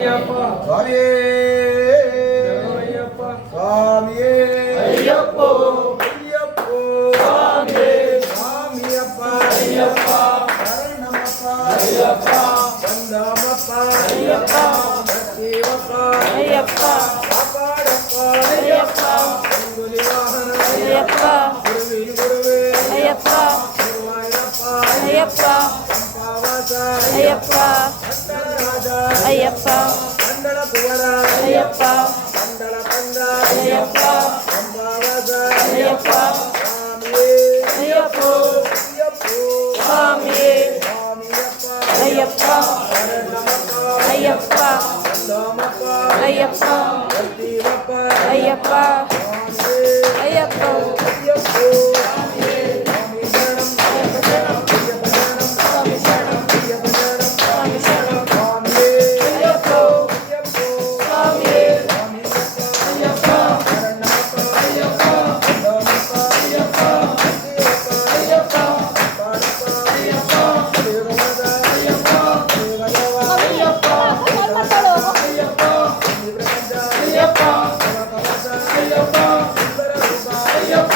சுவாமியே சுவாமியே ஐயப்போ ஐயப்போ சுவாமியே சுவாமியப்பா ஐயப்பா சரணமப்பா ஐயப்பா வந்தமப்பா ஐயப்பா சத்தியவப்பா ஐயப்பா காப்பாடப்பா ஐயப்பா குருவி வாகன ஐயப்பா குருவி குருவே ஐயப்பா குருவாயப்பா ஐயப்பா சம்பாவாசா ஐயப்பா ஐயப்பா மண்டல குவரா ஐயப்பா மண்டல பந்தா ஐயப்பா சம்பாவாச ஐயப்பா சாமியே ஐயப்போ ஐயப்போ சாமியே சாமியப்பா ஐயப்பா சரணமப்பா ஐயப்பா வந்தமப்பா ஐயப்பா சத்தியவப்பா ஐயப்பா சாமியே ஐயப்போ ஐயப்போ